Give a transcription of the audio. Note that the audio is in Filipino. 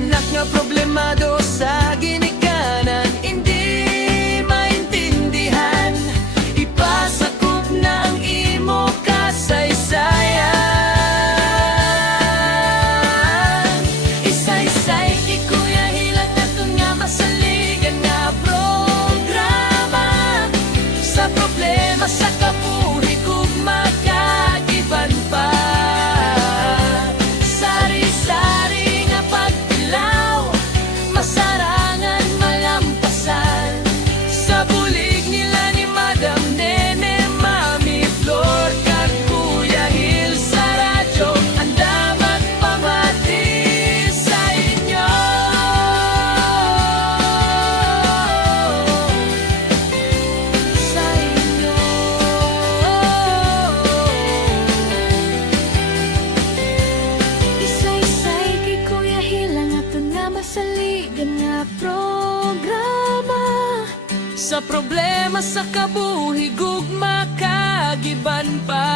Anak nga problemado sa ginikanan, hindi maintindihan. Ipasakop na ang imo kasaysayan. Isaysay kay Kuya Hilang aton nga masaligan nga programa. Sa problema sa kabuhi kung makagiban pa. Sari-sari nga pagtilaw, masarangan malampasan. Sa bulig nila ni Madam Nene, Mami Flor, kag Kuya Hil sa radyo, anda magpamati sa inyo. Sa inyo. Isaysay kay Kuya Hilang aton nga masaligan nga programa. Sa problema sa kabuhi gugma kagiban pa.